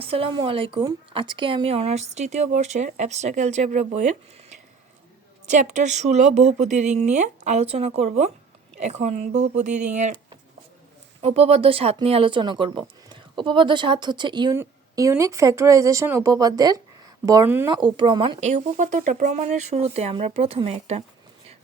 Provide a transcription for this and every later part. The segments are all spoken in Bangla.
আসসালামু আলাইকুম। আজকে আমি অনার্স তৃতীয় বর্ষের অ্যাবস্ট্রাক্ট অ্যালজেব্রা বইয়ের চ্যাপ্টার ষোলো বহুপদী রিং নিয়ে আলোচনা করব। এখন বহুপদী রিংয়ের উপপাদ্য সাত নিয়ে আলোচনা করব। উপপাদ্য সাত হচ্ছে ইউন ইউনিক ফ্যাক্টরাইজেশন উপপাদ্যের বর্ণনা ও প্রমাণ। এই উপপাদ্যটা প্রমাণের শুরুতে আমরা প্রথমে একটা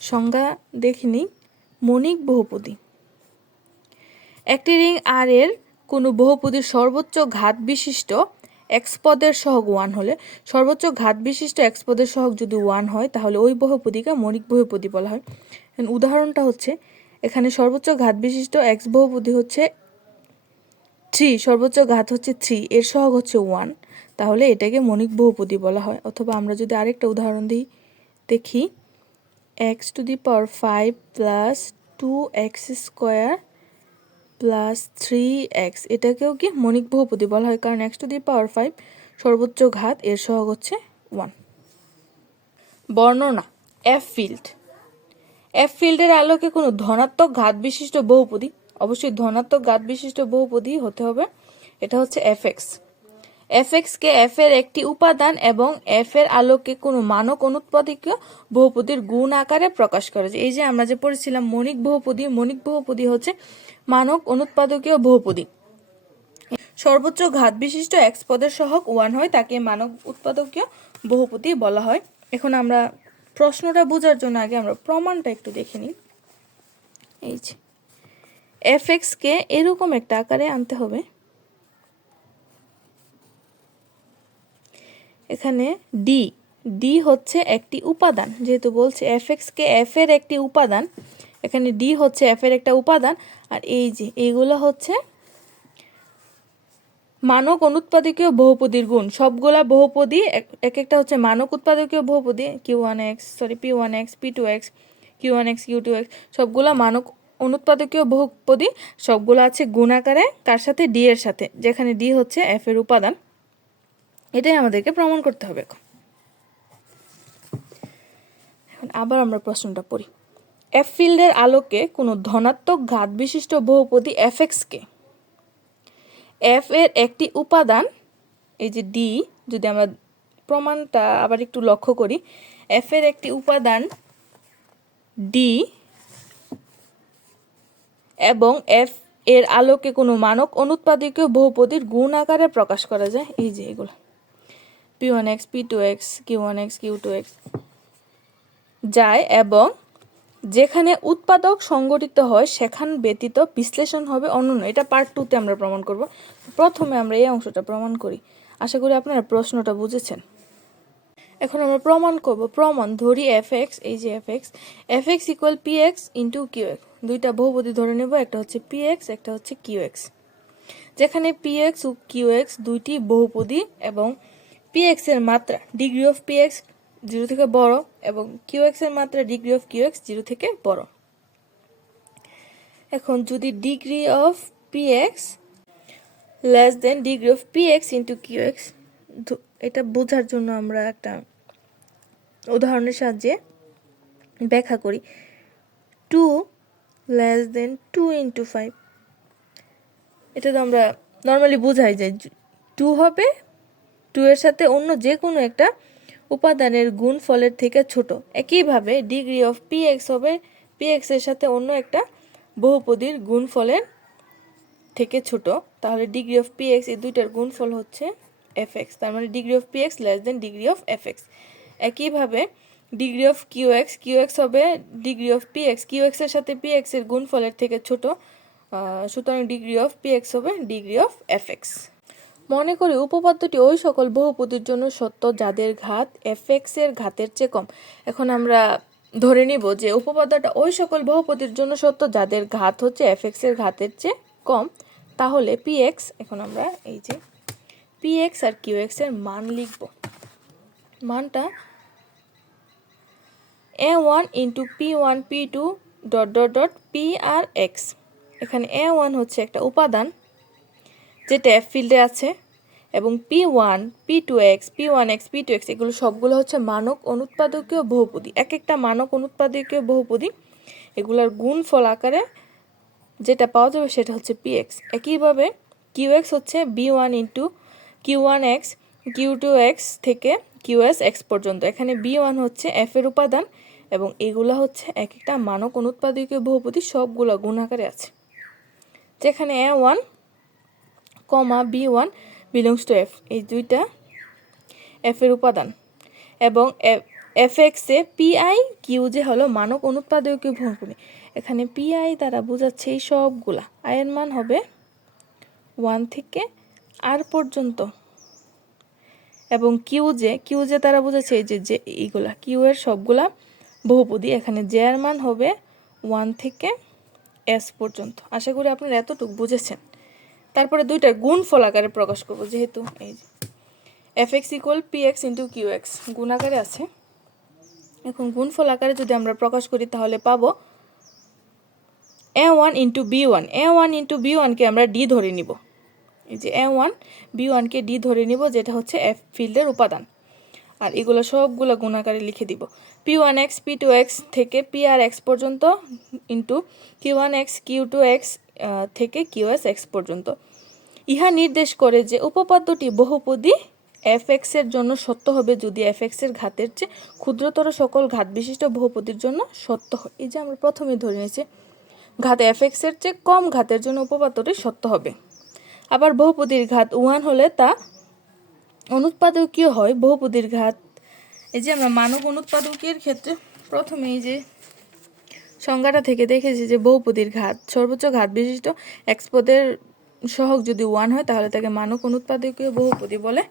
সংজ্ঞা দেখিনি মণিক বহুপদী। একটি রিং আর এর কোনো বহুপদীর সর্বোচ্চ ঘাত বিশিষ্ট এক্সপদের সহগ ওয়ান হলে, সর্বোচ্চ ঘাত বিশিষ্ট এক্স পদের সহগ যদি ওয়ান হয়, তাহলে ওই বহুপদীকে মণিক বহুপদী বলা হয়। উদাহরণটা হচ্ছে, এখানে সর্বোচ্চ ঘাত বিশিষ্ট এক্স বহুপদী হচ্ছে থ্রি, সর্বোচ্চ ঘাত হচ্ছে থ্রি, এর সহগ হচ্ছে ওয়ান। তাহলে এটাকে মণিক বহুপদী বলা হয়। অথবা আমরা যদি আরেকটা উদাহরণ দিই, দেখি, X to the power five plus two X square plus three X. এটাকেও কি মণিক বহুপতি বলা হয়, কারণ X to the power five সর্বোচ্চ ঘাত, এর সহগ হচ্ছে ওয়ান। বর্ণনা এফ ফিল্ড এফ ফিল্ডের আলোকে কোনো ধনাত্মক ঘাত বিশিষ্ট বহুপদী, অবশ্যই ধনাত্মক ঘাত বিশিষ্ট বহুপদী হতে হবে, এটা হচ্ছে এফ এক্স এফ এক্সকে এফ এর একটি উপাদান এবং এফ এর আলোকে কোনো মানক অনুৎপাদকীয় বহুপদীর গুণ আকারে প্রকাশ করে। এই যে আমরা যে পড়েছিলাম, মণিক বহুপদী মণিক বহুপদী হচ্ছে মানক অনুৎপাদকীয় বহুপদী। সর্বোচ্চ ঘাত বিশিষ্ট এক্স পদের সহক ওয়ান হয়, তাকে মানব উৎপাদকীয় বহুপদী বলা হয়। এখন আমরা প্রশ্নটা বোঝার জন্য আগে আমরা প্রমাণটা একটু দেখে নিই। এই যে এফ এক্সকে এরকম একটা আকারে আনতে হবে। এখানে ডি ডি হচ্ছে একটি উপাদান, যেহেতু বলছে এফ এক্সকে এফ এর একটি উপাদান। এখানে ডি হচ্ছে এফ এর একটা উপাদান, আর এই যে, এইগুলো হচ্ছে মানক অনুৎপাদকীয় বহুপদীর গুণ। সবগুলা বহুপদী, এক একটা হচ্ছে মানক উৎপাদকীয় বহুপদী Q one X sorry P one X P two X Q one X Q two X সবগুলা মানক অনুৎপাদকীয় বহুপদী, সবগুলো আছে গুণাকারে তার সাথে ডি এর সাথে, যেখানে ডি হচ্ছে এফ এর উপাদান। এটাই আমাদেরকে প্রমাণ করতে হবে এখন। এখন আবার আমরা প্রশ্নটা পড়ি। এফ ফিল্ডের আলোকে কোনো ধনাত্মক ঘাত বিশিষ্ট বহুপদী এফ এক্সকে এফ এর একটি উপাদান, এই যে ডি যদি আমরা প্রমাণটা আবার একটু লক্ষ্য করি এফ এর একটি উপাদান ডি এবং এফ এর আলোকে কোনো মানক অনুৎপাদকীয় বহুপদীর গুণ আকারে প্রকাশ করা যায়। এই যে এগুলো। P one X P two X Q one X Q two X যায় এবং যেখানে উৎপাদক সংগঠিত হয় সেখান ব্যতীত বিশ্লেষণ হবে অনন্য এটা পার্ট টুতে আমরা প্রমাণ করব। প্রথমে আমরা এই অংশটা প্রমাণ করি। আশা করি আপনারা প্রশ্নটা বুঝেছেন। এখন আমরা প্রমাণ করব। প্রমাণ ধরি এফ এক্স এই যে F X F X equal P X into Q X দুইটা বহুপদী ধরে নেব। একটা হচ্ছে পি এক্স একটা হচ্ছে কিউ এক্স যেখানে পি এক্স ও কিউ এক্স দুইটি বহুপদী এবং পি এক্সের মাত্রা degree of P X zero থেকে বড় এবং কিউ এক্সের মাত্রা degree of Q X zero থেকে বড়। এখন যদি degree of P X less than degree of P X into Q X এটা বোঝার জন্য আমরা একটা উদাহরণের সাহায্যে ব্যাখ্যা করি। Two less than two into five এটা তো আমরা নর্মালি বোঝাই যে টু হবে টু এর সাথে অন্য যে কোনো একটা উপাদানের গুণ ফলের থেকে ছোট। একইভাবে ডিগ্রি অফ পি এক্স হবে পি এক্সের সাথে অন্য একটা বহুপদীর গুণ ফলের থেকে ছোট। তাহলে ডিগ্রি অফ পি এক্স এই দুইটার গুণফল হচ্ছে এফ এক্স। তার মানে degree of P X less than degree of F X. একইভাবে degree of Q X Q X হবে degree of P X Q এক্সের সাথে পি এক্সের গুণফলের থেকে ছোট সুতরাং ডিগ্রি অফ পি এক্স হবে ডিগ্রি অফ এফ এক্স। মনে করি উপপাদ্যটি ওই সকল বহুপদীর জন্য সত্য, যাদের ঘাত এফ এর ঘাতের চেয়ে কম। এখন আমরা ধরে নিব যে উপপাদ্যটা ওই সকল বহুপদীর জন্য সত্য, যাদের ঘাত হচ্ছে এফ এর ঘাতের চেয়ে কম। তাহলে পি এক্স এখন আমরা এই যে পি এক্স আর কিউ এক্সের মান লিখব। মানটা A one into P one P two dot dot dot P R X এখানে এ ওয়ান হচ্ছে একটা উপাদান যেটা এফ ফিল্ডে আছে, এবং P one, P two X, P one X, P two X, এগুলো সবগুলো হচ্ছে মানক অনুৎপাদকীয় বহুপদী। এক একটা মানক অনুৎপাদকীয় বহুপদী, এগুলোর গুণ ফল আকারে যেটা পাওয়া যাবে সেটা হচ্ছে পি এক্স। একইভাবে কিউ এক্স হচ্ছে B one into Q one X, Q two X থেকে কিউ এস এক্স পর্যন্ত। এখানে বি ওয়ান হচ্ছে এফ এর উপাদান, এবং এগুলো হচ্ছে এক একটা মানক অনুৎপাদকীয় বহুপদী, সবগুলো গুণাকারে আছে। যেখানে A one comma B one belongs to F. এই দুইটা এফ এর উপাদান। এবং এফ এক্সে পিআই কিউ যে হলো মানক অনুৎপাদকীয় বহুপদী এখানে পিআই দ্বারা বোঝাচ্ছে এই সবগুলা। আয়ের মান হবে ওয়ান থেকে আর পর্যন্ত। এবং কিউ যে কিউ যে তারা বোঝাচ্ছে যে যে এইগুলা, কিউ এর সবগুলা বহুপদী। এখানে জে এর মান হবে ওয়ান থেকে এস পর্যন্ত। আশা করি আপনারা এতটুকু বুঝেছেন। তারপরে দুইটা গুণ ফল আকারে প্রকাশ করব, যেহেতু এই যে F X equal P X into Q X গুণ আকারে আছে। এখন গুণফল আকারে যদি আমরা প্রকাশ করি, তাহলে পাবো A one into B one A one into B ওয়ানকে আমরা ডি ধরে নিব। এই যে এ ওয়ান বি ওয়ানকে ডি ধরে নিব, যেটা হচ্ছে এফ ফিল্ডের উপাদান। আর এগুলো সবগুলো গুণাকারে লিখে দিব। P one X P two X থেকে পি আর এক্স পর্যন্ত into Q one X Q two X থেকে কিউ এস এক্স পর্যন্ত। ইহা নির্দেশ করে যে উপপাদ্যটি বহুপদী এফ এক্সের জন্য সত্য হবে যদি এফ এক্সের ঘাতের চেয়ে ক্ষুদ্রতর সকল ঘাত বিশিষ্ট বহুপদীর জন্য সত্য হয়। এই যে আমরা প্রথমে ধরে নিয়েছি, ঘাত এফ এক্সের চেয়ে কম ঘাতের জন্য উপপাদ্যটি সত্য হবে। আবার বহুপদীর ঘাত ওয়ান হলে তা অনুৎপাদকীয় হয় বহুপদীর ঘাত। এই যে আমরা মানব অনুৎপাদকের ক্ষেত্রে প্রথমে এই যে সংজ্ঞাটা থেকে দেখেছি যে বহুপদীর ঘাত, সর্বোচ্চ ঘাত বিশিষ্ট এক্স পদের সহগ যদি ওয়ান হয়, তাহলে তাকে মানক অনুৎপাদকীয় বহুপদী বলে।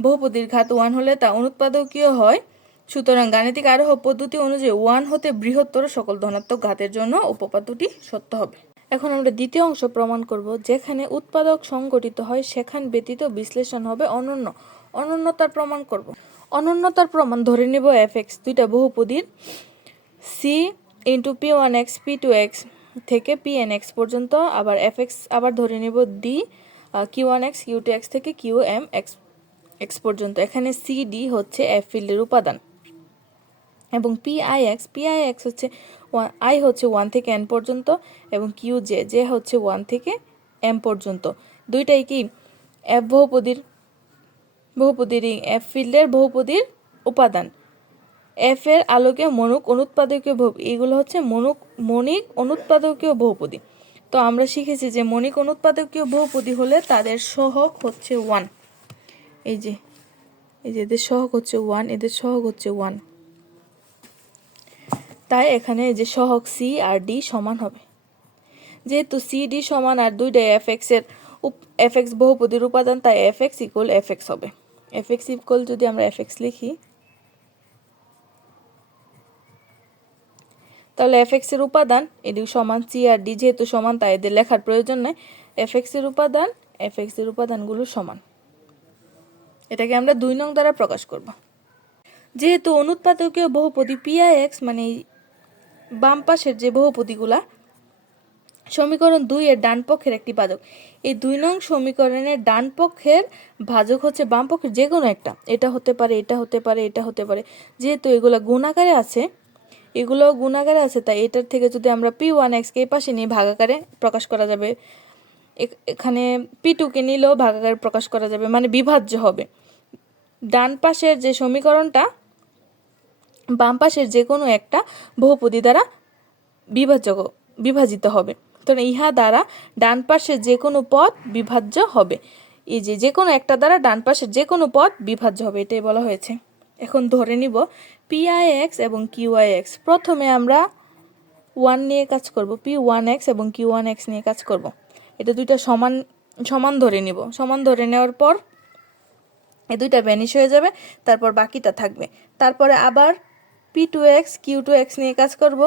বহুপদীর ঘাত ওয়ান হলে তা অনুৎপাদকীয় হয়। সুতরাং গাণিতিক আরোহ পদ্ধতি অনুযায়ী ওয়ান হতে বৃহত্তর সকল ধনাত্মক ঘাতের জন্য উপপাদ্যটি সত্য হবে। এখন আমরা দ্বিতীয় অংশ প্রমাণ করব, যেখানে উৎপাদক সংগঠিত হয়, সেখান ব্যতীত বিশ্লেষণ হবে অনন্য। অনন্যতার প্রমাণ করব। অনন্যতার প্রমাণ ধরে নেব এফ এক্স দুইটা বহুপদীর। C into P one X P two X থেকে পি এন এক্স পর্যন্ত, আবার এফ এক্স আবার ধরে নেব D Q one X Q two X থেকে কিউ এম এক্স এক্স পর্যন্ত। এখানে সি ডি হচ্ছে এফ ফিল্ডের উপাদান। এবং P I X P I X হচ্ছে আই হচ্ছে ওয়ান থেকে এন পর্যন্ত এবং কিউ জে জে হচ্ছে ওয়ান থেকে এম পর্যন্ত। দুইটাই কি? এফ বহুপদীর বহুপদীর এফ ফিল্ডের বহুপদীর উপাদান। এফ এর আলোকে মনুক অনুৎপাদকীয় বহু, এগুলো হচ্ছে মনুক, মণিক অনুৎপাদকীয় বহুপদী। তো আমরা শিখেছি যে মণিক অনুৎপাদকীয় বহুপদী হলে তাদের সহগ হচ্ছে ওয়ান এই যে এই যে এদের সহগ হচ্ছে ওয়ান এদের সহগ হচ্ছে ওয়ান তাই এখানে যে সহগ সি আর ডি সমান হবে। যেহেতু সি ডি সমান আর দুইটা এফ এক্সের এফ এক্স বহুপদীর উপাদান, তাই F X equal F X হবে। এফ এক্স ইকুয়াল যদি আমরা এফ এক্স লিখি, তাহলে এফ এক্সের উপাদান এটি সমান সি আর ডি যেহেতু সমান, তাই এদের লেখার প্রয়োজন নেই। এফ এক্সের উপাদান এফ এক্সের উপাদানগুলো সমান। এটাকে আমরা দুই নং দ্বারা প্রকাশ করব। যেহেতু অনুৎপাদকীয় বহুপদী পিআই এক্স মানে বাম পাশের যে বহুপদীগুলা, সমীকরণ দুই এর ডান পক্ষের একটি ভাজক এই দুই নং সমীকরণের ডান পক্ষের ভাজক হচ্ছে বাম পক্ষের যে কোনো একটা। এটা হতে পারে, এটা হতে পারে, এটা হতে পারে। যেহেতু এগুলো গুণাকারে আছে এগুলো গুণাকারে আছে, তাই এটার থেকে যদি আমরা পি ওয়ান এক্সকে এই পাশে নিয়ে ভাগাকারে প্রকাশ করা যাবে এখানে পি টুকে নিলেও ভাগাকারে প্রকাশ করা যাবে মানে বিভাজ্য হবে। ডান পাশের যে সমীকরণটা বাম পাশের যে কোনো একটা বহুপদী দ্বারা বিভাজ্য বিভাজিত হবে। তো ইহা দ্বারা ডান পাশের যে কোনো পদ বিভাজ্য হবে। এই যে যে কোনো একটা দ্বারা ডান পাশের যে কোনো পদ বিভাজ্য হবে, এটাই বলা হয়েছে। এখন ধরে নিব পিআই এক্স এবং কিউআই এক্স প্রথমে আমরা ওয়ান নিয়ে কাজ করব পি ওয়ান এক্স এবং কিউ ওয়ান এক্স নিয়ে কাজ করব। এটা দুইটা সমান সমান ধরে নিব। সমান ধরে নেওয়ার পর এ দুইটা ভ্যানিশ হয়ে যাবে, তারপর বাকিটা থাকবে। তারপরে আবার P two X Q two X নিয়ে কাজ করব।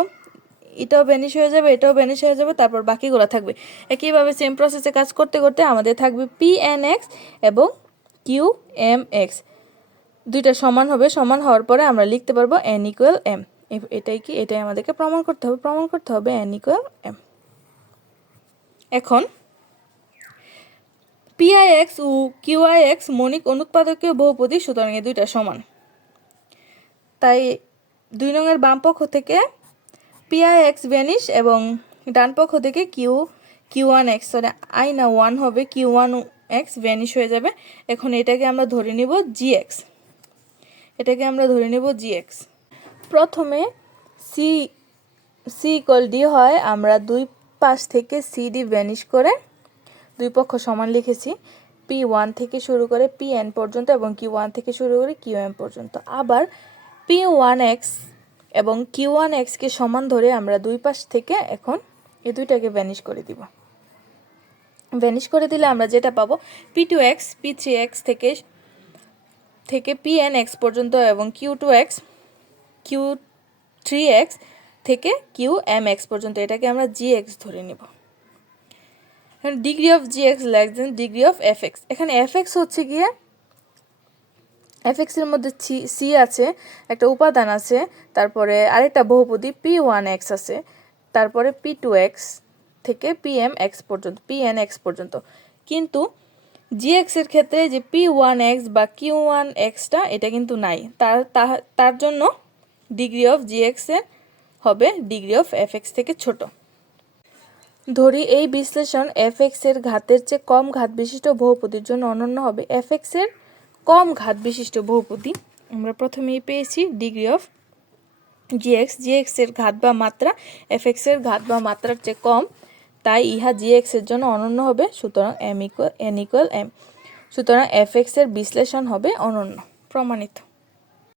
এটাও ভ্যানিশ হয়ে যাবে, এটাও ভ্যানিশ হয়ে যাবে, তারপর বাকিগুলো থাকবে। একইভাবে সেম প্রসেসে কাজ করতে করতে আমাদের থাকবে পি এন এক্স এবং কিউ এম এক্স দুইটা সমান হবে, সমান হওয়ার পরে আমরা লিখতে পারব এন ইকুয়াল এম এটাই কি? এটাই আমাদেরকে প্রমাণ করতে হবে, প্রমাণ করতে হবে এন ইকুয়াল এম এখন পিআইএক্স ও কিউআইএক্স মনিক অনুৎপাদকীয় বহুপদী, সুতরাং এই দুইটা সমান। তাই দুই নংয়ের বাম পক্ষ থেকে পিআই এক্স ভ্যানিশ এবং ডান পক্ষ থেকে Q Q one X I না ওয়ান হবে কিউ ওয়ান এক্স ভ্যানিশ হয়ে যাবে। এখন এটাকে আমরা ধরে নিব জি এক্স এটাকে আমরা ধরে নেব জি এক্স প্রথমে সি সি ইকল ডি হয়, আমরা দুই পাশ থেকে সি ডি ভ্যানিশ করে দুই পক্ষ সমান লিখেছি। পি ওয়ান থেকে শুরু করে পি এন পর্যন্ত এবং কিউ ওয়ান থেকে শুরু করে কিউ এম পর্যন্ত। আবার পি ওয়ান এক্স এবং কিউ ওয়ান এক্সকে সমান ধরে আমরা দুই পাশ থেকে এখন এ দুইটাকে ভ্যানিশ করে দিব। ভ্যানিশ করে দিলে আমরা যেটা পাবো? P two X P three X থেকে থেকে পি এন এক্স পর্যন্ত এবং Q two X Q three X থেকে কিউ এম এক্স পর্যন্ত এটাকে আমরা জি এক্স ধরে নেব। Degree of G X less degree of F X এখানে এফ এক্স হচ্ছে গিয়ে এফ এক্সের মধ্যে সি আছে, একটা উপাদান আছে, তারপরে আরেকটা বহুপদী পি ওয়ান এক্স আছে, তারপরে পি টু এক্স থেকে পি এম এক্স পর্যন্ত পি এন এক্স পর্যন্ত। কিন্তু জি এক্সের ক্ষেত্রে যে পি ওয়ান এক্স বা কিউ ওয়ান এক্সটা এটা কিন্তু নাই। তার তার জন্য ডিগ্রি অফ জি এক্সের হবে ডিগ্রি অফ এফ এক্স থেকে ছোট। ধরি এই বিশ্লেষণ এফ এর ঘাতের চেয়ে কম ঘাত বিশিষ্ট বহুপদীর জন্য অনন্য হবে। এফ এর কম ঘাত বিশিষ্ট বহুপদী। আমরা প্রথমেই পেয়েছি ডিগ্রি অফ জিএক্স। এর ঘাত বা মাত্রা এফ এর ঘাত বা মাত্রার চেয়ে কম, তাই ইহা জিএক্স এর জন্য অনন্য হবে, সুতরাং M equal, N equal M. সুতরাং এফ এর বিশ্লেষণ হবে অনন্য, প্রমাণিত।